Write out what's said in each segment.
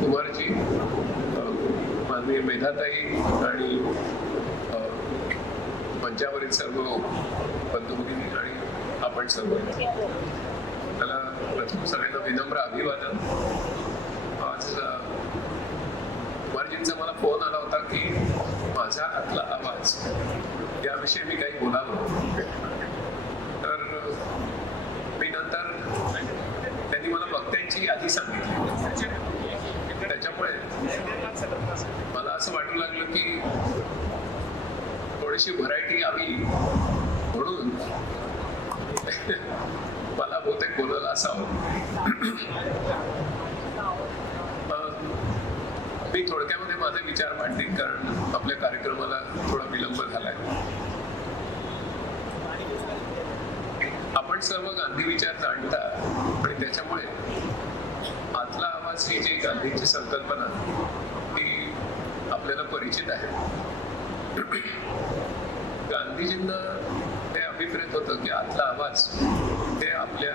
कुमारजी, माननीय मेधाताई आणि मंचावरील सर्व बंधू-भगिनी आणि आपण सर्व, मला प्रथम सगळ्यांना विनम्र अभिवादन. आज कुमारजींचा मला फोन आला होता की माझा आतला आवाज याविषयी मी काही बोलावं. तर मी नंतर त्यांनी मला वक्त्यांची यादी सांगितली. त्याच्यामुळे मला असं वाटू लागलं की थोडीशी व्हरायटी यावी म्हणून मला बहुतेक बोलायला असावं. मी थोडक्यामध्ये माझे विचार मांडतील, कारण आपल्या कार्यक्रमाला थोडा विलंब झालाय. आपण सर्व गांधी विचार जाणता आणि त्याच्यामुळे आतला आवाज ही जी गांधीची संकल्पना ती आपल्याला परिचित आहे. गांधीजींना हे अभिप्रेत होतं की आतला आवाज हे आपल्या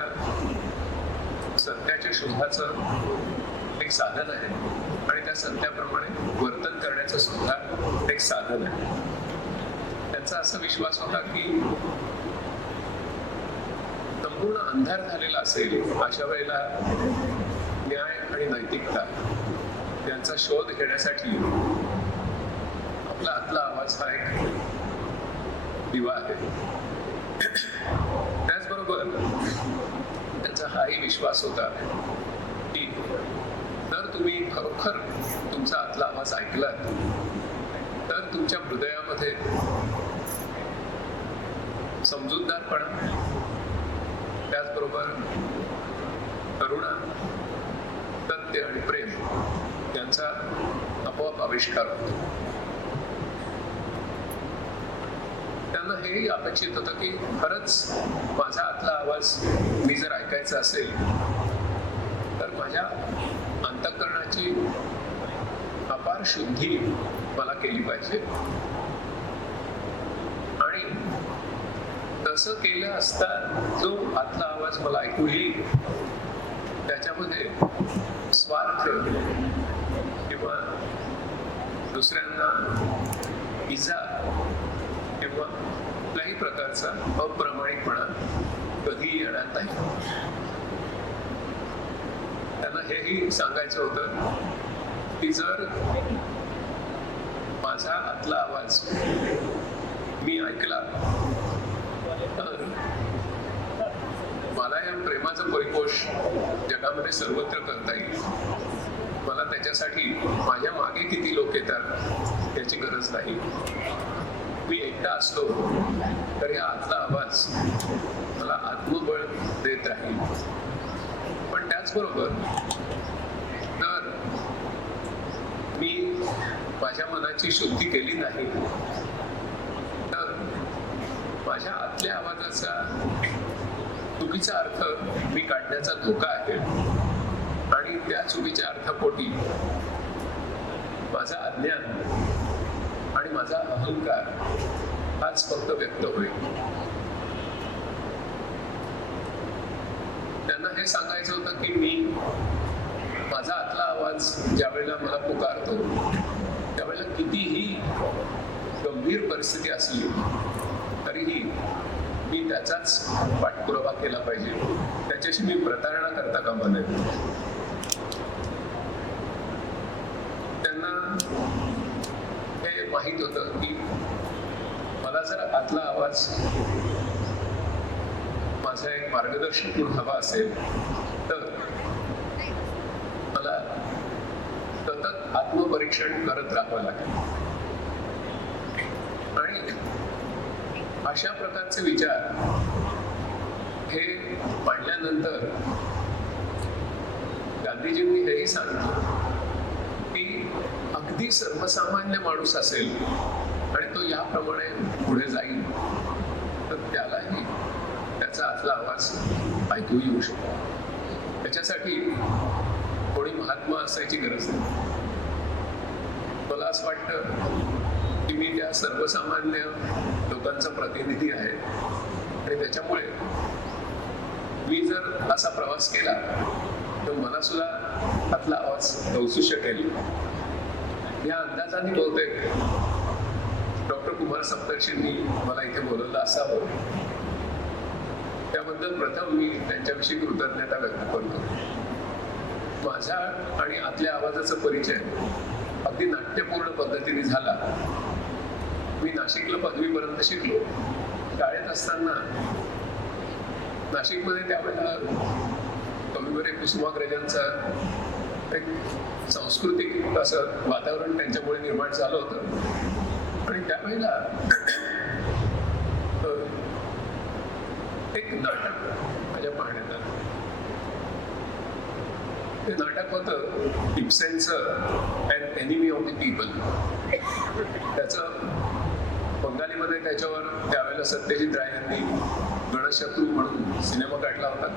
सत्याच्या शोधाचं एक साधन आहे आणि त्या सत्याप्रमाणे वर्तन करण्याचं सुद्धा एक साधन आहे. त्यांचा असा विश्वास होता की संपूर्ण अंधार झालेला असेल अशा वेळेला न्याय आणि नैतिकता यांचा शोध घेण्यासाठी आपला आतला आवाज हा एक दिवा आहे. त्याचबरोबर त्यांचा हाही विश्वास होता की जर तुम्ही खरोखर तुमचा आतला आवाज ऐकलात तर तुमच्या हृदयामध्ये समजूतदारपणा, त्याचबरोबर करुणा, सत्य आणि प्रेम यांचा आपोआप आविष्कार होतो. त्यांना हेही अपेक्षित होतं की खरंच माझा आतला आवाज मी जर ऐकायचा असेल तर माझ्या अंतःकरणाची अपार शुद्धी मला केली पाहिजे. आणि तसं केलं असता जो आतला आवाज मला ऐकू येईल त्याच्यामध्ये स्वार्थ किंवा दुसऱ्यांना इजा किंवा कुठल्याही प्रकारचा अप्रामाणिकपणा कधीही येणार नाही. त्यांना हेही सांगायचं होतं की जर माझा आतला आवाज मी ऐकला तर मला या प्रेमाचा परिपोष जगामध्ये सर्वत्र करता येईल. मला त्याच्यासाठी माझ्या मागे किती लोक येतात याची गरज नाही. मी एकटा असलो तर या आतला आवाज मला आत्मबळ देत राहील. पण त्याचबरोबर जर मी माझ्या मनाची शुद्धी केली नाही तर माझ्या आतल्या आवाजाचा चुकीचा अर्थ मी काढण्याचा धोका आहे आणि त्या चुकीच्या अर्थापोटी माझा अज्ञान आणि माझा अहंकार हाच फक्त व्यक्त होईल. त्यांना हे सांगायचं होतं की मी माझा आतला आवाज ज्या वेळेला मला पुकारतो त्यावेळेला कितीही गंभीर परिस्थिती असली तरीही मी त्याचाच पाठपुरावा केला पाहिजे. त्याच्याशी मी प्रतारणा करता कामा नये. त्यांना हे माहित होतं की मला जर आतला आवाज माझा एक मार्गदर्शक म्हणून हवा असेल तर मला सतत आत्मपरीक्षण करत राहावं लागेल. आणि अशा प्रकारचे विचार हे पाहिल्यानंतर गांधीजींनी हेही सांगितलं की अगदी सर्वसामान्य माणूस असेल आणि तो याप्रमाणे पुढे जाईल तर त्यालाही त्याचा आतला आवाज ऐकू येऊ शकतो. त्याच्यासाठी कोणी महात्मा असायची गरज नाही. मला असं वाटतं की मी त्या सर्वसामान्य लोकांचा प्रतिनिधी आहे आणि त्याच्यामुळे मी जर असा प्रवास केला तर मला सुद्धा आपला आवाज पोहोचू शकेल या अंदाजाने बहुतेक डॉक्टर कुमार सप्तर्षींनी मला इथे बोलवलं असावं. त्याबद्दल प्रथम मी त्यांच्याविषयी कृतज्ञता व्यक्त करतो. माझा आणि आतल्या आवाजाचा परिचय अगदी नाट्यपूर्ण पद्धतीने झाला. मी नाशिकला पदवीपर्यंत शिकलो. शाळेत असताना नाशिकमध्ये त्यावेळेला कविवर्य कुसुमाग्रजांचा एक सांस्कृतिक असं वातावरण त्यांच्यामुळे निर्माण झालं होतं. आणि त्यावेळेला एक नाटक माझ्या पाहण्यात आलं. ते नाटक होतं इब्सेनचं and enemy of the people. त्याचं बंगालीमध्ये त्याच्यावर त्यावेळेला सत्यजित राय यांनी गणशत्रू म्हणून सिनेमा काढला होता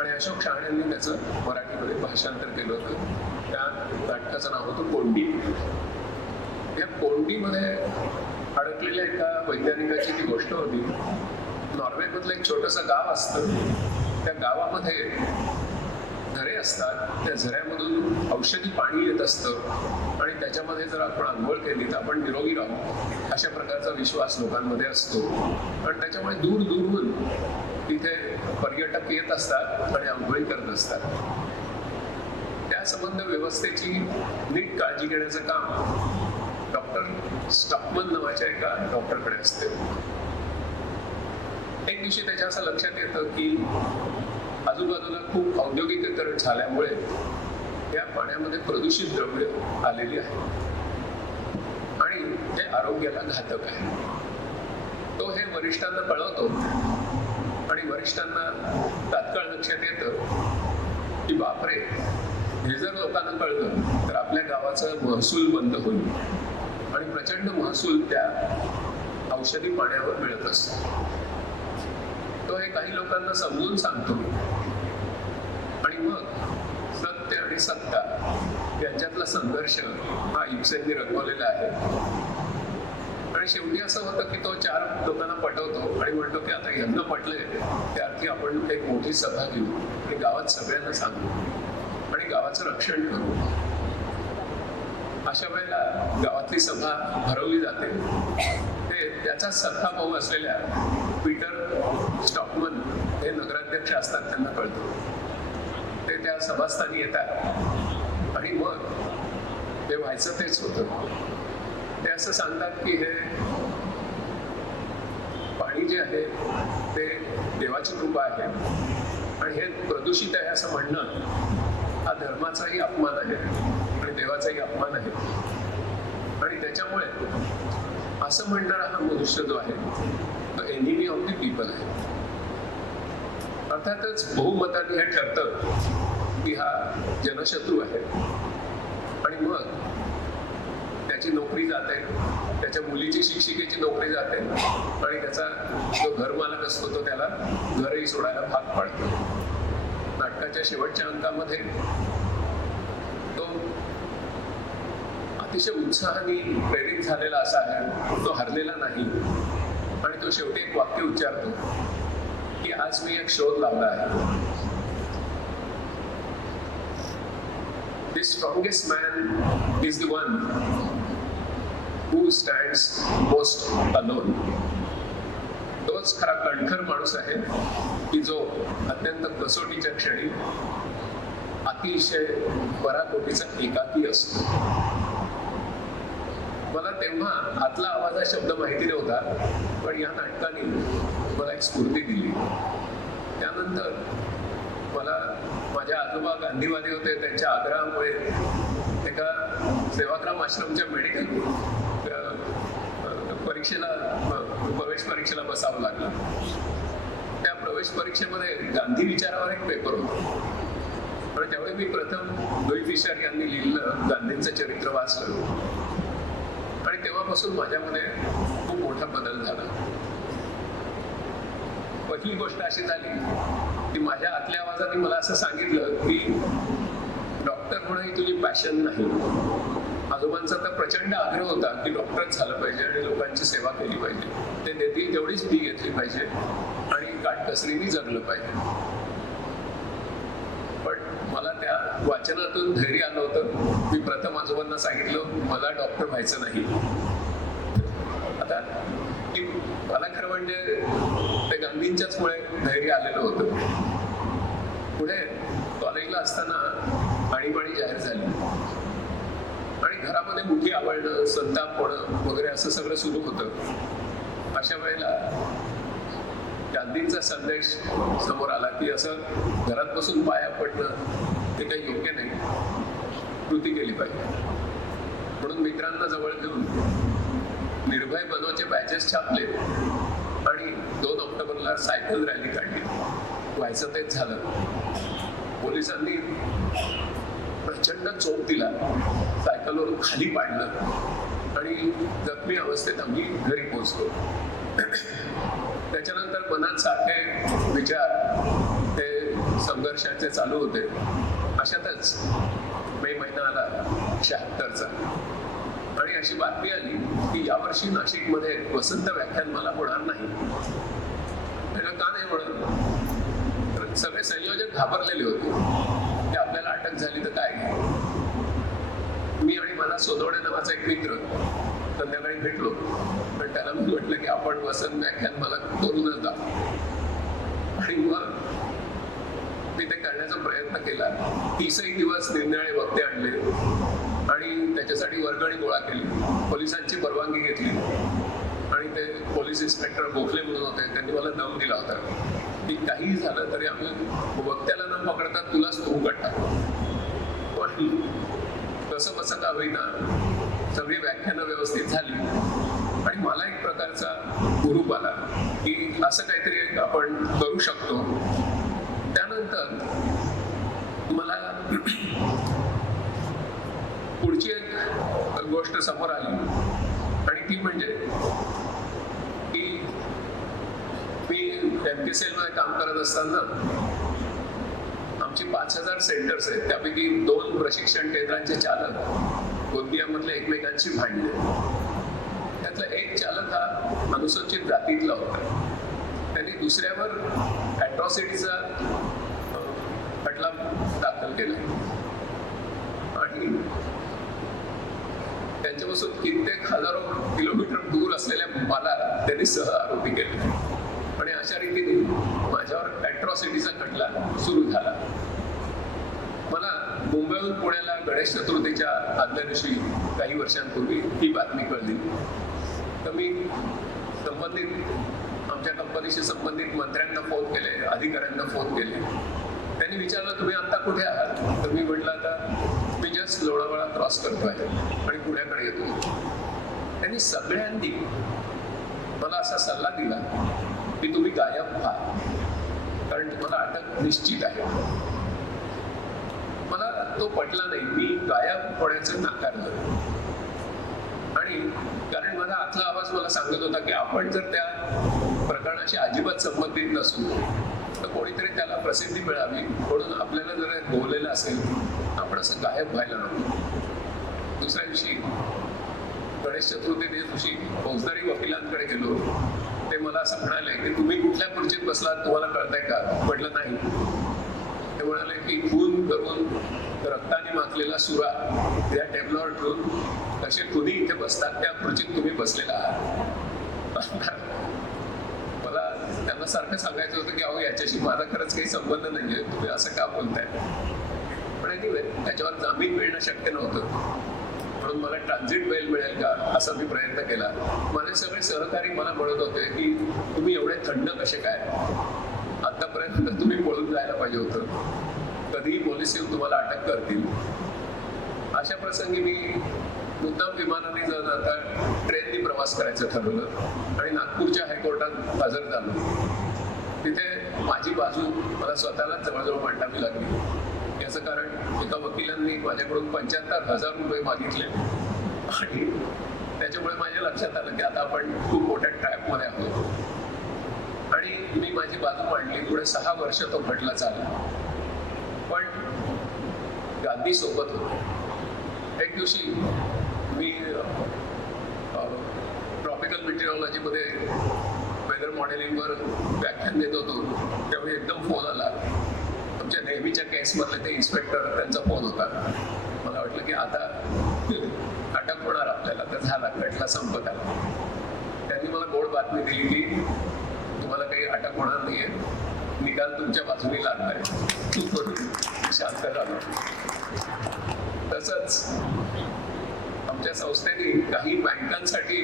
आणि अशोक शहाण्यांनी त्याचं मराठीमध्ये भाषांतर केलं होतं. त्या नाटकाचं नाव होतं कोंडी. या कोंडीमध्ये अडकलेल्या एका वैज्ञानिकाची ती गोष्ट होती. नॉर्वेमधलं एक छोटंसं गाव असतं. त्या गावामध्ये झरे असतात. त्या झऱ्यामधून औषधी पाणी येत असतं आणि त्याच्यामध्ये जर आपण आंघोळ केली तर आपण निरोगी राहू अशा प्रकारचा विश्वास लोकांमध्ये असतो. आणि त्याच्यामुळे दूर दूरहून तिथे पर्यटक येत असतात आणि आंघोळी करत असतात. त्या संबंध व्यवस्थेची नीट काळजी घेण्याचं काम डॉक्टर स्टॉकमन नावाच्या एका डॉक्टरकडे असते. एक दिवशी त्याच्या असं लक्षात येतं की आजूबाजूला खूप औद्योगिकीकरण झाल्यामुळे या पाण्यामध्ये प्रदूषित द्रव्य आलेली आहे आणि ते आरोग्याला घातक आहे. तो हे वरिष्ठांना कळवतो आणि वरिष्ठांना तात्काळ लक्षात येतं की बापरे, हे जर लोकांना कळलं तर आपल्या गावाचा महसूल बंद होईल आणि प्रचंड महसूल त्या औषधी पाण्यावर मिळत असतो. तो हे काही लोकांना समजून सांगतो आणि मग सत्य आणि सत्ता यांच्यातला संघर्ष हा इब्सेननी रंगवलेला आहे. आणि शेवटी असं होतं की तो 4 लोकांना पटवतो आणि म्हणतो की आता यांना पटलंय त्या अर्थी आपण एक मोठी सभा घेऊ आणि गावात सगळ्यांना सांगू आणि गावाचं रक्षण करू. अशा वेळेला गावातली सभा भरवली जाते. ते त्याचाच सख्खा भाऊ असलेल्या पीटर स्टॉकमन हे नगराध्यक्ष असतात, त्यांना कळतं. ते त्या सभास्थानी येतात आणि मग ते व्हायचं तेच होतं. ते असं सांगतात की हे पाणी जे आहे ते देवाची कृपा आहे आणि हे प्रदूषित आहे असं म्हणणं हा धर्माचाही अपमान आहे आणि देवाचाही अपमान आहे. आणि त्याच्यामुळे असं म्हणणारा हा मनुष्य जो आहे तो एनिमी ऑफ द पीपल आहे. अर्थातच बहुमताने हे ठरतं की हा जनशत्रू आहे आणि मग त्याची नोकरी जाते, त्याच्या मुलीची शिक्षिकेची नोकरी जाते आणि त्याचा जो घरमालक असतो तो त्याला घरही सोडायला भाग पाडतो. नाटकाच्या शेवटच्या अंकामध्ये तो अतिशय उत्साहाने प्रेरित झालेला असा आहे, तो हरलेला नाही. आणि तो शेवटी एक वाक्य उच्चारतो की आज मी एक शोध लावला आहे. The strongest man is the one who stands most alone. तोच खरा कणखर माणूस आहे की जो अत्यंत कसोटीच्या क्षणी अतिशय पराकोटीचा एकाकी असतो. मला तेव्हा आतला आवाज हा शब्द माहिती नव्हता, पण या नाटकाने मला एक स्फूर्ती दिली. त्यानंतर मला माझ्या आजोबा गांधीवादी होते, त्यांच्या आग्रहामुळे एका सेवाग्राम आश्रमच्या मेडिकल परीक्षेला प्रवेश परीक्षेला बसावं लागलं. त्या प्रवेश परीक्षेमध्ये गांधी विचारावर एक पेपर होता आणि त्यावेळी मी प्रथम लुई फिशर यांनी लिहिलेलं गांधींचं चरित्र वाचलं आणि तेव्हापासून माझ्यामध्ये खूप मोठा बदल झाला. पहिली गोष्ट अशी झाली की माझ्या आतल्या आवाजाने मला असं सांगितलं की डॉक्टर होणं ही तुझी पॅशन नाही. आजोबांचा तर प्रचंड आग्रह होता की डॉक्टरच झालं पाहिजे आणि लोकांची सेवा केली पाहिजे, ते देतील तेवढीच फी घेतली पाहिजे आणि काटकसरीने जगलं पाहिजे. पण मला त्या वाचनात मनातून धैर्य आलं होतं. मी प्रथम आजोबांना सांगितलं मला डॉक्टर व्हायचं नाही. आता की मला खरं म्हणजे ते गांधींच्याच मुळे धैर्य आलेलं होतं. पुढे कॉलेजला असताना आणीबाणी जाहीर झाली आणि घरामध्ये मोठी आवडणं, संताप होणं वगैरे असं सगळं सुरू होतं. अशा वेळेला गांधींचा संदेश समोर आला की असं घरात बसून पाया पडणं हे काही योग्य नाही, कृती केली पाहिजे. म्हणून मित्रांना जवळ घेऊन निर्भय बनवाचे बॅचेस छापले आणि 2 ऑक्टोबरला सायकल रॅली काढली. व्हायचं तेच झालं. पोलिसांनी प्रचंड चोप दिला, सायकलवरून खाली पाडलं आणि जखमी अवस्थेत आम्ही घरी पोहोचलो. त्याच्यानंतर मनात सारखे विचार ते संघर्षाचे चालू होते. अशातच मे महिना आला 76चा आणि अशी बातमी आली की यावर्षी नाशिकमध्ये वसंत व्याख्यान मला होणार नाही. का नाही म्हणत? सगळे संयोजक घाबरलेले होते की आपल्याला अटक झाली तर काय. मी आणि मला सोनवणे नावाचा एक मित्र संध्याकाळी भेटलो, पण त्याला मी म्हटलं की आपण वसंत व्याख्यान मला करूनच दाखव. आणि मग मी ते करण्याचा प्रयत्न केला. 30 दिवस निरनिराळे वक्ते आणले आणि त्याच्यासाठी वर्गणी गोळा केली. पोलिसांची परवानगी घेतली आणि ते पोलीस इन्स्पेक्टर गोखले म्हणून होते, त्यांनी मला दम दिला होता की काही झालं तरी आम्ही वक्त्याला न पकडता तुलाच तू काढता. पण कसं बसं का होईना सगळी व्याख्यानं व्यवस्थित झाली आणि मला एक प्रकारचा हुरूप आला की असं काहीतरी एक आपण करू शकतो. त्यानंतर मला पुढची एक गोष्ट समोर आली आणि ती म्हणजे की मी MKCL मध्ये काम करत असताना आमची 5000 सेंटर्स आहेत, त्यापैकी 2 प्रशिक्षण केंद्रांचे चालक गोंदियामधले एकमेकांशी भांडले. त्यातला एक चालक हा अनुसूचित जातीतला होता. त्यांनी दुसऱ्यावर अॅट्रॉसिटीचा खटला दाखल केला आणि त्यांच्यापासून कित्येक हजारो किलोमीटर दूर असलेल्या मला त्यांनी सह आरोपी केले आणि अशा रीतीने माझ्यावर अॅट्रॉसिटीचा खटला सुरू झाला. मला मुंबईहून पुण्याला गणेश चतुर्थीच्या आदल्या दिवशी काही वर्षांपूर्वी ही बातमी कळली. तर मी संबंधित आमच्या कंपनीशी संबंधित मंत्र्यांना फोन केले, अधिकाऱ्यांना फोन केले. त्यांनी विचारलं तुम्ही आता कुठे आहात? तर मी म्हटलं आता मी जस्ट लोणावळा क्रॉस करतोय आणि पुण्याकडे येतो. त्यांनी सगळ्यांनी मला असा सल्ला दिला की तुम्ही गायब व्हा, कारण तुम्हाला अटक निश्चित आहे. मला तो पटला नाही. मी गायब होण्याचं नाकारलं आणि कारण माझा आतला आवाज मला सांगत होता की आपण जर त्या प्रकरणाशी अजिबात संबंधित नसू तर कोणीतरी त्याला प्रसिद्धी मिळावी, म्हणून आपल्याला जर बोललेलं असेल आपण असं गायब व्हायला नको. दुसऱ्या दिवशी गणेश चतुर्थी दिवशी फौजदारी वकिलांकडे गेलो. ते मला असं म्हणाले की तुम्ही कुठल्या खुर्चीत बसलात तुम्हाला कळतंय का? म्हटलं नाही. ते म्हणाले की खून करून रक्ताने माखलेला सुरा त्या टेबलावर ठेवून कसे खुनी इथे बसतात त्या खुर्चीत तुम्ही बसलेला आहात. मला त्यांना सारखं सांगायचं होतं की अहो याच्याशी माझा खरंच काही संबंध नाहीये, तुम्ही असं का बोलताय. पण एनिवे त्याच्यावर जामीन मिळणं शक्य नव्हतं, म्हणून मला ट्रान्झिट बेल मिळेल का असा मी प्रयत्न केला. माझे सगळे सहकारी मला म्हणत होते की तुम्ही एवढे थंड कसे काय, आतापर्यंत तुम्ही पळून जायला पाहिजे होतं, कधीही पोलीस येऊन तुम्हाला अटक करतील. अशा प्रसंगी मी मुद्दाम विमानाने जाऊन आता ट्रेननी प्रवास करायचं ठरवलं आणि नागपूरच्या हायकोर्टात हजर झालो. तिथे माझी बाजू मला स्वतःलाच जवळजवळ मांडावी लागली. याचं कारण एका वकिलांनी माझ्याकडून 75,000 रुपये मागितले आणि त्याच्यामुळे माझ्या लक्षात आलं की आता आपण खूप मोठ्या ट्रॅपमध्ये आहोत आणि मी माझी बाजू मांडली. पुढे 6 वर्ष तो खटला चालला. पण गांधी सोबत होतो. एक दिवशी मी ट्रॉपिकल मेटेरिओलॉजीमध्ये वेदर मॉडेलिंगवर व्याख्यान देत होतो, त्यावेळी एकदम फोन आला. आमच्या नेहमीच्या केसमधले ते इन्स्पेक्टर, त्यांचा फोन होता. मला वाटलं की आता अटक होणार आपल्याला, तर झाला, खटला संपत आला. त्यांनी मला गोड बातमी दिली की तुम्हाला काही अटक होणार नाहीये, निकाल तुमच्या बाजूने लागलाय. शांत झालो. तसंच आमच्या संस्थेने काही बँकांसाठी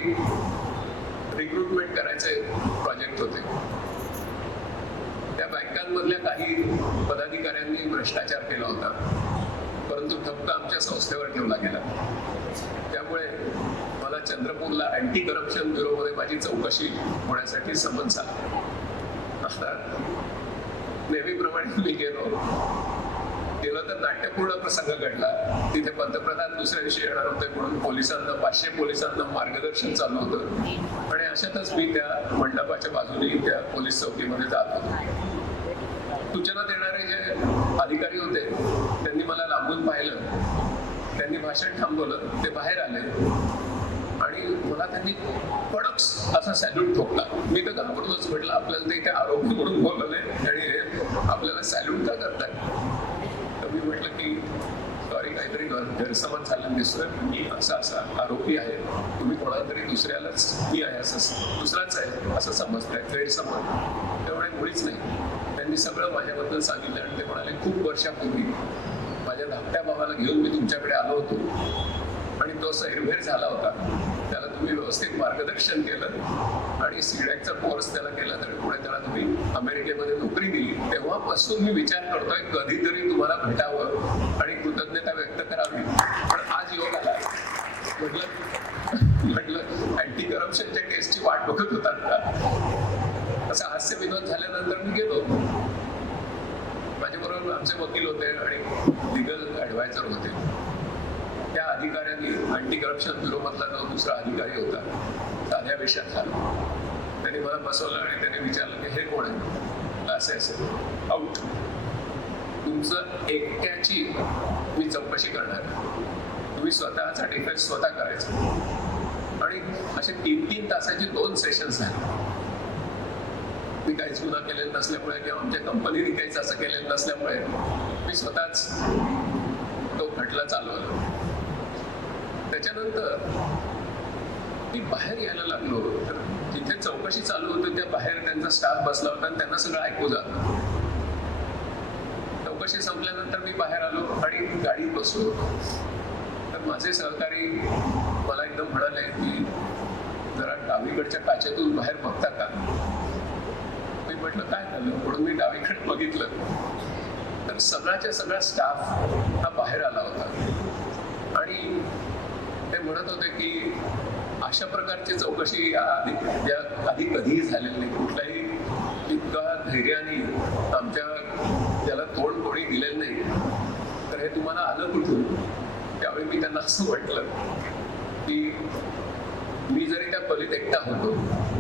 रिक्रुटमेंट करायचे प्रोजेक्ट होते. त्या बँकांमधल्या काही पदाधिकाऱ्यांनी भ्रष्टाचार केला होता, परंतु ठपका आमच्या संस्थेवर ठेवला गेला. त्यामुळे मला चंद्रपूरला अँटी करप्शन ब्युरोमध्ये माझी चौकशी होण्यासाठी समन्स आला. आता नेहमीप्रमाणे मी गेलो तर नाट्यपूर्ण प्रसंग घडला. तिथे पंतप्रधान दुसऱ्या दिवशी येणार होते म्हणून पोलिसांना 500 पोलिसांना मार्गदर्शन चालू होतं आणि अशातच मी त्या मंडपाच्या बाजूने त्या पोलीस चौकीमध्ये जात होतो. सूचना देणारे जे अधिकारी होते त्यांनी मला लांबून पाहिलं, त्यांनी भाषण थांबवलं, ते बाहेर आले आणि मला त्यांनी कडक असा सॅल्यूट ठोकला. मी तर घाबरलोच. म्हटलं आपल्याला ते इथे आरोपी म्हणून बोलवले आणि हे आपल्याला सॅल्यूट का करताय? तर मी म्हटलं की सॉरी, काहीतरी गैरसमज झालेला दिसतोय, मी असा आरोपी आहे, तुम्ही कोणाला तरी दुसऱ्यालाच मी आहे असं दुसराच आहे असं समजताय, गैरसमज. त्यामुळे मुळीच नाही. त्यांनी सगळं माझ्याबद्दल सांगितलं आणि ते म्हणाले खूप वर्षापूर्वी माझ्या धाकट्या भावाला घेऊन मी तुमच्याकडे आलो होतो आणि तो सैरभैर झाला होता. त्याला तुम्ही व्यवस्थित मार्गदर्शन केलं आणि सीडॅकचा कोर्स त्याला केला, तर पुढे त्याला तुम्ही अमेरिकेमध्ये नोकरी दिली. तेव्हापासून मी विचार करतोय कधीतरी तुम्हाला भेटावं आणि कृतज्ञता व्यक्त करावी, पण आज योग आला. म्हटलं अँटी करप्शनच्या केसची वाट बघत होतात का? असा हास्य विनोद झाल्यानंतर मी गेलो. माझ्याबरोबर आमचे वकील होते आणि लिगल ऍडवायझर होते. त्या अधिकाऱ्यांनी अँटी करप्शन ब्युरो मधला जो दुसरा अधिकारी होता, साध्या वेशातला, त्यांनी मला बसवलं आणि त्यांनी विचारलं की हे कोण आहे? असं आउट. तुमचं एकट्याची मी चौकशी करणार, तुम्ही स्वतःचा डिफेन्स स्वतः करायचा. आणि असे 3-3 तासाचे 2 सेशन्स झाले. मी काहीच गुन्हा केलेला नसल्यामुळे किंवा आमच्या कंपनीने काहीच असं केलेलं नसल्यामुळे मी स्वतःच तो खटला चालवला. त्याच्यानंतर मी बाहेर यायला लागलो, तर जिथे चौकशी चालू होती त्या बाहेर त्यांचा स्टाफ बसला होता आणि त्यांना सगळं ऐकू जात. चौकशी संपल्यानंतर मी बाहेर आलो आणि गाडीत बसलो. तर माझे सहकारी मला एकदम म्हणाले की जरा डावीकडच्या काचेतून बाहेर बघता का? मी म्हटलं काय झालं? म्हणून मी डावीकडे बघितलं तर सगळ्याच्या सगळा स्टाफ हा बाहेर आला होता आणि ते म्हणत होते की अशा प्रकारची चौकशी या आधी कधीही झालेली नाही. कुठलाही इतका धैर्याने आमच्या त्याला तोंड कोणी दिलेलं नाही, तर हे तुम्हाला आलं कुठून? त्यावेळी मी त्यांना असं म्हटलं की मी जरी त्या पलीत एकटा होतो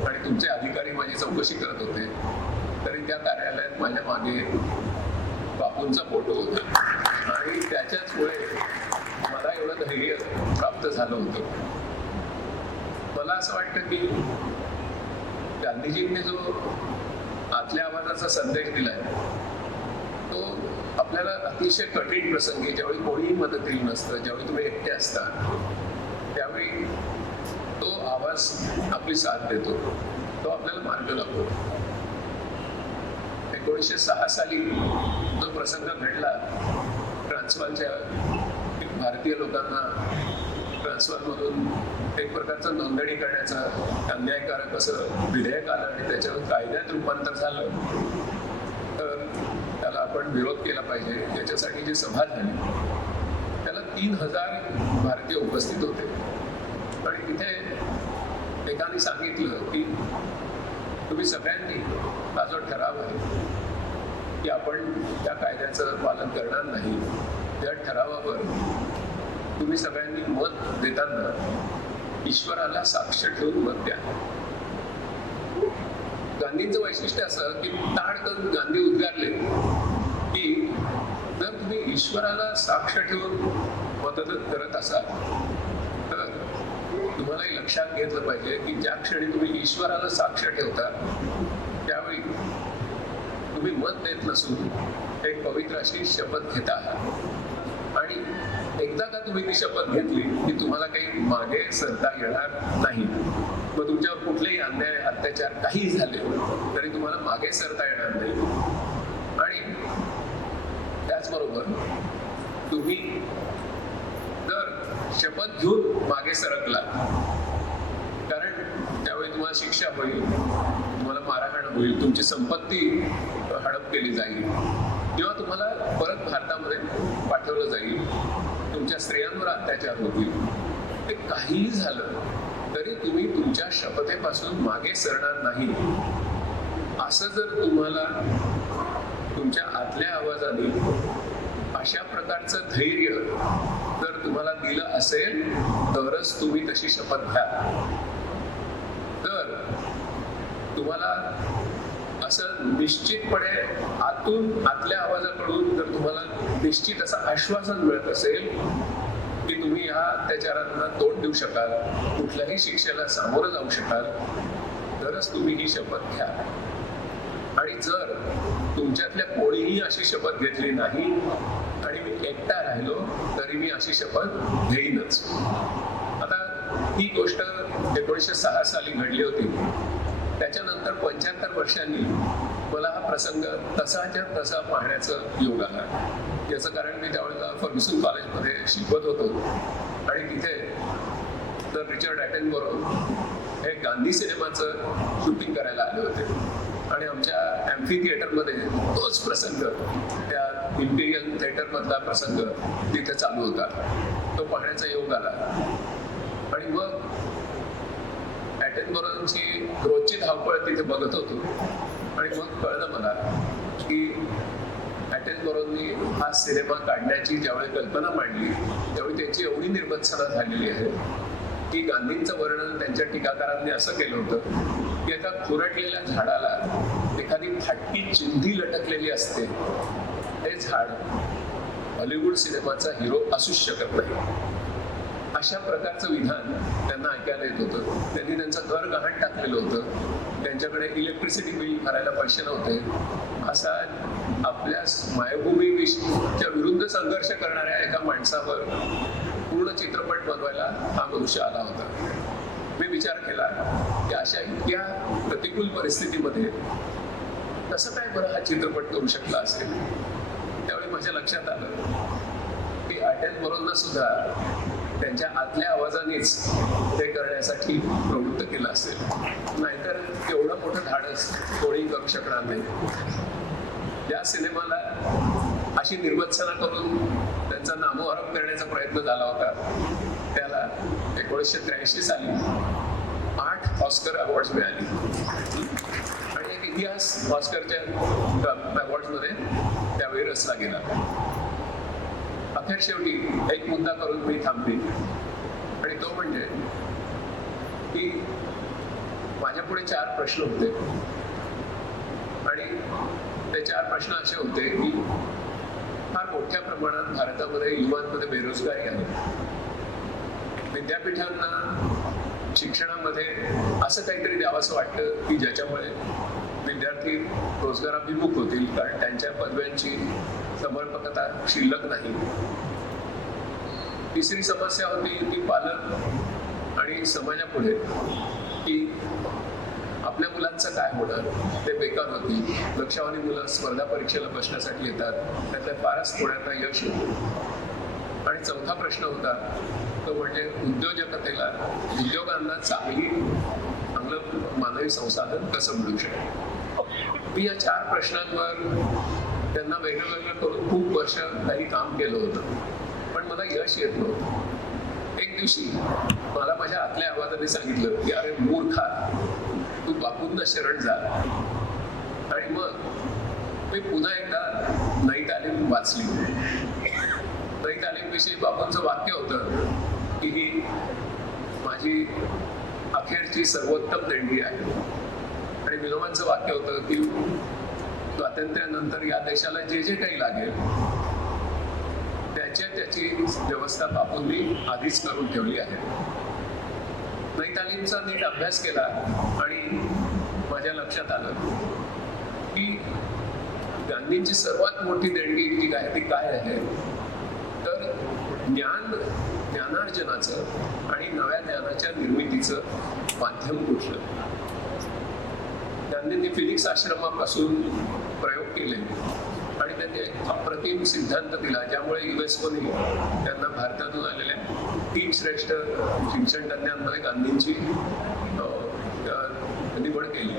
आणि तुमचे अधिकारी माझी चौकशी करत होते, तरी त्या कार्यालयात माझ्या मागे बापूंचा फोटो होता आणि त्याच्याचमुळे मला एवढं धैर्य प्राप्त झालं होतं. मला असं वाटतं की गांधीजींनी जो आतल्या आवाजाचा संदेश दिलाय तो आपल्याला अतिशय कठीण प्रसंगी, ज्यावेळी कोणीही मदतीला नसतं, ज्यावेळी तुम्ही एकटे असता, त्यावेळी तो आवाज आपली साथ देतो, तो आपल्याला मार्ग लागतो. 1906 साली जो प्रसंग घडला, ट्रान्सवालच्या भारतीय लोकांना ट्रान्सवालमधून एक प्रकारचं नोंदणी करण्याचं अन्यायकारक असं विधेयक आलं आणि त्याच्यावर कायद्यात रूपांतर झालं, तर त्याला आपण विरोध केला पाहिजे. त्याच्यासाठी जी सभा झाली त्याला 3000 भारतीय उपस्थित होते आणि तिथे एकाने सांगितलं की तुम्ही सगळ्यांनी हा जो ठराव आहे की आपण त्या कायद्याचं पालन करणार नाही, त्या ठरावावर तुम्ही सगळ्यांनी मत देताना ईश्वराला साक्ष ठेवून मत द्या. गांधींचं वैशिष्ट्य असं की ताडकन गांधी उद्गारले की जर तुम्ही ईश्वराला साक्ष ठेवून मतदान करत असाल तर तुम्हालाही लक्षात घेतलं पाहिजे की ज्या क्षणी तुम्ही ईश्वराला साक्ष ठेवता त्यावेळी तुम्ही मत देत नसून एक पवित्र अशी शपथ घेता आहात. आणि एकदा का तुम्ही ती शपथ घेतली की तुम्हाला काही मागे सरता येणार नाही. मग तुमच्यावर कुठलेही अन्याय अत्याचार काही झाले तरी तुम्हाला मागे सरता येणार नाही. आणि त्याचबरोबर तुम्ही जर शपथ घेऊन मागे सरकला, कारण त्यावेळी तुम्हाला शिक्षा होईल, तुम्हाला मारहाण होईल, तुमची संपत्ती हडप केली जाईल, किंवा तुम्हाला परत भारतामध्ये पाठवलं जाईल, तुमच्या स्त्रियांवर अत्याचार होतील, ते काहीही झालं तरी तुम्ही तुमच्या शपथेपासून मागे सरणार नाही. असं जर तुम्हाला तुमच्या आतल्या आवाजाने अशा प्रकारचं धैर्य जर तुम्हाला दिलं असेल तरच तुम्ही तशी शपथ घ्या. तर तुम्हाला असं निश्चितपणे आतल्या आवाजाकडून जर तुम्हाला निश्चित असं आश्वासन मिळत असेल की तुम्ही ह्या अत्याचारांना तोंड देऊ शकाल, कुठल्याही शिक्षेला सामोरं जाऊ शकाल, तरच तुम्ही ही शपथ घ्या. आणि जर तुमच्यातल्या कोणीही अशी शपथ घेतली नाही आणि मी एकटा राहिलो तरी मी अशी शपथ घेईनच. आता ही गोष्ट 1906 साली घडली होती. त्याच्यानंतर 75 वर्षांनी मला हा प्रसंग तसाच्या तसा पाहण्याचं योग आला. याचं कारण मी त्यावेळेला फर्ग्युसन कॉलेजमध्ये शिकवत होतो आणि तिथे तर रिचर्ड ॲटनबरो हे गांधी सिनेमाचं शूटिंग करायला आले होते आणि आमच्या ॲम्फी थिएटरमध्ये तोच प्रसंग, त्या इम्पिरियल थिएटरमधला प्रसंग तिथे चालू होता. तो पाहण्याचा योग आला. आणि मग ॲटनबरोची रोजची धावपळ तिथे बघत होतो आणि मग कळलं मला की ॲटनबरोनी हा सिनेमा काढण्याची ज्यावेळी कल्पना मांडली त्यावेळी त्यांची एवढी निर्बत्सना झालेली आहे की गांधींचं वर्णन त्यांच्या टीकाकारांनी असं केलं होतं की एका खुरटलेल्या झाडाला एखादी फाटकी चिंधी लटकलेली असते, हे झाड हॉलिवूड सिनेमाचा हिरो असूच शकत नाही. अशा प्रकारचं विधान त्यांना ऐकायला येत होतं. त्यांनी त्यांचं घर गहाण टाकलेलं होतं, त्यांच्याकडे इलेक्ट्रिसिटी बिल भरायला पैसे नव्हते. असा आपल्या मायभूमीच्या विरुद्ध संघर्ष करणाऱ्या एका माणसावर पूर्ण चित्रपट बनवायला हा मनुष्य आला होता. मी विचार केला की अशा इतक्या प्रतिकूल परिस्थितीमध्ये कसं काय बरं हा चित्रपट करू शकला असेल. त्यावेळी माझ्या लक्षात आलं की ॲटनबरोंना सुद्धा त्यांच्या आतल्या आवाजानेच ते करण्यासाठी प्रवृत्त केलं असेल, नाहीतर एवढं मोठं धाडस कोणी करू शकणार नाही. या सिनेमाला अशी निर्बत्सना करून त्यांचा नामोहरम करण्याचा प्रयत्न झाला होता. त्याला 1983 साली 8 ऑस्कर अवॉर्ड्स मिळाली आणि एक इतिहास ऑस्करच्या अवॉर्ड्समध्ये त्यावेळी रचला गेला. अखेर शेवटी एक मुद्दा करून मी थांबली आणि तो म्हणजे की माझ्या पुढे 4 प्रश्न होते आणि ते 4 प्रश्न असे होते की फार मोठ्या प्रमाणात भारतामध्ये युवांमध्ये बेरोजगारी आहे. विद्यापीठांना शिक्षणामध्ये असं काहीतरी द्यावंसं वाटतं की ज्याच्यामुळे विद्यार्थी रोजगाराभिमुख होतील, कारण त्यांच्या पदव्यांची समर्पकता शिल्लक नाही. तिसरी समस्या होती ती पालक आणि समाजापुढे की आपल्या मुलांचं काय होणार, ते बेकार होतील. लक्षावधी मुलं स्पर्धा परीक्षेला बसण्यासाठी येतात, त्यातल्या फारच थोड्यांना यश होतं. आणि चौथा प्रश्न होता तो म्हणजे उद्योजकतेला, उद्योगांना चांगलं मानवी संसाधन कसं मिळू शकतं. मी या 4 प्रश्नांवर त्यांना वेगळं करून खूप वर्ष काही काम केलं होतं, पण मला यश येत नव्हतं. एक दिवशी मला माझ्या आतल्या आवाजाने सांगितलं की अरे मूर्खा, तू बापूंना शरण जा. आणि मग मी पुन्हा एकदा नई तालीम वाचली. नई तालीम विषयी बापूंचं वाक्य होतं की ही माझी अखेरची सर्वोत्तम देणगी आहे. आणि विनोबांचं वाक्य होतं की स्वातंत्र्यानंतर या देशाला जे जे काही लागेल त्याची व्यवस्था बापूंनी आधीच करून ठेवली आहे. नई तालीमचा नीट अभ्यास केला आणि माझ्या लक्षात आलं की गांधींची सर्वात मोठी देणगी जी काय ती काय आहे तर ज्ञानार्जनाचं आणि नव्या ज्ञानाच्या निर्मितीचं माध्यम कुठलं. गांधींनी फिनिक्स आश्रमापासून प्रयोग केले आणि त्यांनी एक अप्रतिम सिद्धांत दिला ज्यामुळे युनेस्कोने त्यांना भारतातून आलेल्या 3 श्रेष्ठ शिक्षण तज्ञांमध्ये गांधींची निवड केली.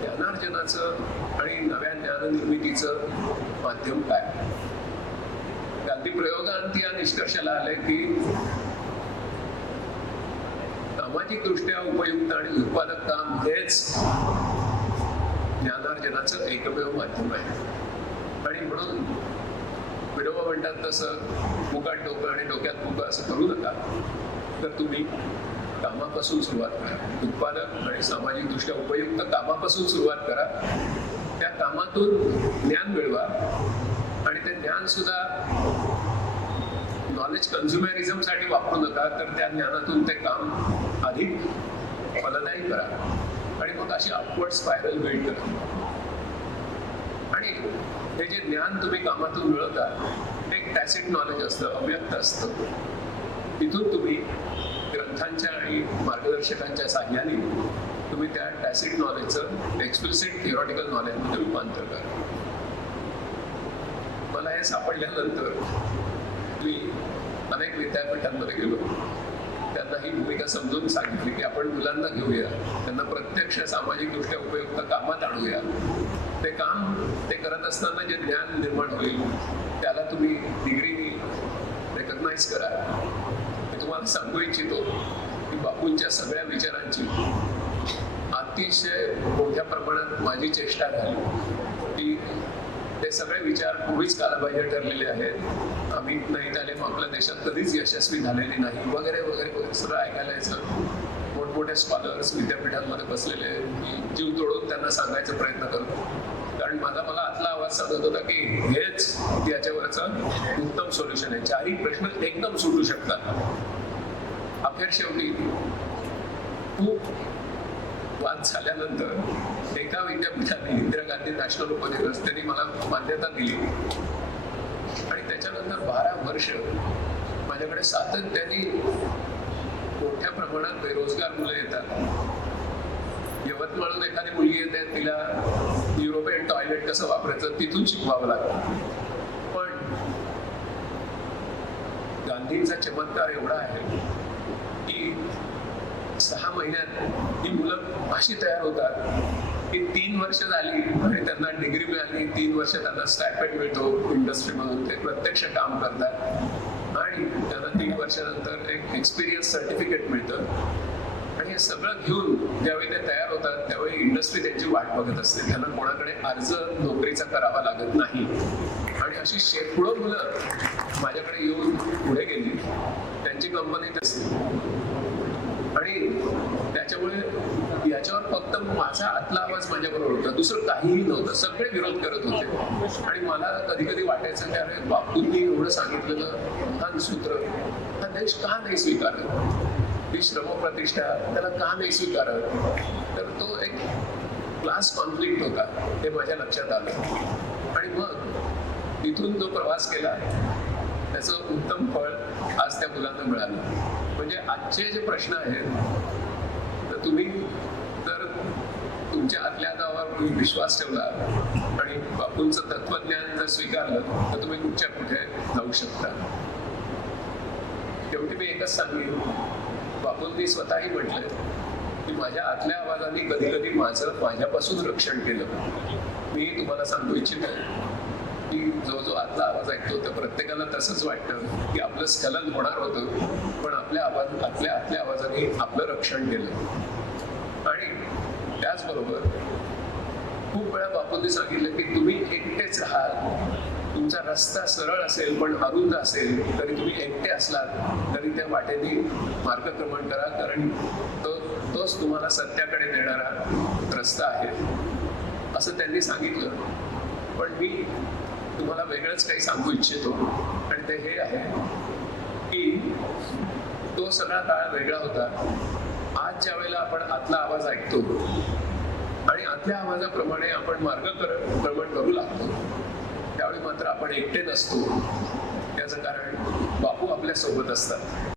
ज्ञानार्जनाचं आणि नव्या ज्ञाननिर्मितीचं माध्यम काय. गांधी प्रयोगांती या निष्कर्षाला आले की सामाजिकदृष्ट्या उपयुक्त आणि उत्पादक काम हेच ज्ञानार्जनाचं एकमेव माध्यम आहे. आणि म्हणून विनोबा म्हणतात तसं मुकाट डोकं आणि डोक्यात मुकं असं करू नका, तर तुम्ही कामापासून सुरुवात करा. उत्पादक आणि सामाजिकदृष्ट्या उपयुक्त कामापासून सुरुवात करा. त्या कामातून ज्ञान मिळवा आणि ते ज्ञान सुद्धा नॉलेज कन्झ्युमेरिझमसाठी वापरू नका, तर त्या ज्ञानातून ते काम अधिक फलदायी करा आणि मग अशी अपवर्ड स्पायरल बिल्ड करा. आणि हे जे ज्ञान तुम्ही कामातून मिळवता ते एक टॅसिट नॉलेज असतं, अव्यक्त असतं. तिथून तुम्ही ग्रंथांच्या आणि मार्गदर्शकांच्या साह्याने तुम्ही त्या टॅसिट नॉलेजचं एक्सप्लिसिट थिओरिटिकल नॉलेजमध्ये रूपांतर करा. मला हे सापडल्यानंतर मी अनेक विद्यापीठांमध्ये गेलो, त्यांना ही भूमिका समजून सांगितली की आपण मुलांना घेऊया, त्यांना प्रत्यक्ष सामाजिकदृष्ट्या उपयुक्त कामात आणूया. ते काम ते करत असताना जे ज्ञान निर्माण होईल त्याला तुम्ही डिग्रीनी रेकग्नाइज करा. मी तुम्हाला सांगू इच्छितो की बापूंच्या सगळ्या विचारांची अतिशय मोठ्या प्रमाणात माझी चेष्टा झाली की ते सगळे विचार पूर्वीच कालबाह्य ठरलेले आहेत, आम्ही नाही झाले आपल्या देशात कधीच यशस्वी झालेली नाही वगैरे वगैरे वगैरे सगळं ऐकायला यायचं. मोठमोठे स्कॉलर्स विद्यापीठांमध्ये बसलेले, जीव तोडून त्यांना सांगायचा प्रयत्न करतो, कारण मला आतला आवाज सांगत होता की हेच याच्यावरचं उत्तम सोल्युशन आहे, 4ही प्रश्न एकदम सुटू शकतात. अखेर शेवटी खूप वाद झाल्यानंतर एका विद्यापीठाने इंदिरा गांधी नॅशनल उपनिवेश त्यांनी मला मान्यता दिली आणि त्याच्यानंतर 12 वर्ष माझ्याकडे सातत्याने मोठ्या प्रमाणात बेरोजगार मुलं येतात. यवतमाळून एखादी मुलगी येते, तिला युरोपियन टॉयलेट कसं वापरायचं तिथून शिकवावं लागतं. पण गांधींचा चमत्कार एवढा आहे की 6 महिन्यात ही मुलं अशी तयार होतात की 3 वर्ष झाली आणि त्यांना डिग्री मिळाली, 3 वर्ष त्यांना स्टायपेंड मिळतो इंडस्ट्रीमधून, ते प्रत्यक्ष काम करतात आणि त्यांना 3 वर्षानंतर एक एक्सपिरियन्स सर्टिफिकेट मिळतं. आणि हे सगळं घेऊन ज्यावेळी ते तयार होतात त्यावेळी इंडस्ट्री त्यांची वाट बघत असते, त्यांना कोणाकडे अर्ज नोकरीचा करावा लागत नाही. आणि अशी शेकडो मुलं माझ्याकडे येऊन पुढे गेली, त्यांची कंपनी असते. आणि त्याच्यामुळे याच्यावर फक्त माझा आतला आवाज माझ्याबरोबर होता, दुसरं काहीही नव्हतं. सगळे विरोध करत होते आणि मला कधी कधी वाटायचं की अरे बापूंनी एवढं सांगितलेलं हा सूत्र हा देश का नाही स्वीकारत, ही श्रमप्रतिष्ठा त्याला का नाही स्वीकारत. तर तो एक क्लास कॉन्फ्लिक्ट होता हे माझ्या लक्षात आलं. आणि मग तिथून जो प्रवास केला त्याचं उत्तम फळ आज त्या मुलांना मिळालं. म्हणजे आजचे जे प्रश्न आहेत तर तुम्ही जर तुमच्या आतल्या आदावर विश्वास ठेवला आणि बापूंचं तत्वज्ञान जर स्वीकारलं तर तुम्ही कुठच्या कुठे जाऊ शकता. शेवटी मी एकच सांगेन, बापूंनी स्वतःही म्हटलंय की माझ्या आतल्या आवाजाने कधी कधी माझ्यापासून रक्षण केलं. मी तुम्हाला सांगू इच्छितो की जो आतला आवाज ऐकतो तर प्रत्येकाला तसंच वाटतं की आपलं स्खलन होणार होतं, पण आपल्या आतल्या आवाजाने आपलं रक्षण केलं. आणि त्याचबरोबर खूप वेळा बापूंनी सांगितलं की तुम्ही एकटेच राहाल, तुमचा रस्ता सरळ असेल पण अरुंद असेल तरी तुम्ही एकटे असलात तरी त्या वाटेने मार्गक्रमण करा, कारण तोच तुम्हाला सत्याकडे नेणारा रस्ता आहे असं त्यांनी सांगितलं. पण मी तुम्हाला वेगळंच काही सांगू इच्छितो आणि ते हे आहे की तो सगळा काळ वेगळा होता. आज ज्या वेळेला आपण आतला आवाज ऐकतो आणि आतल्या आवाजाप्रमाणे आपण मार्गक्रमण करू लागतो, त्यावेळी मात्र आपण एकटे नसतो. त्याचं कारण बापू आपल्या सोबत असतात.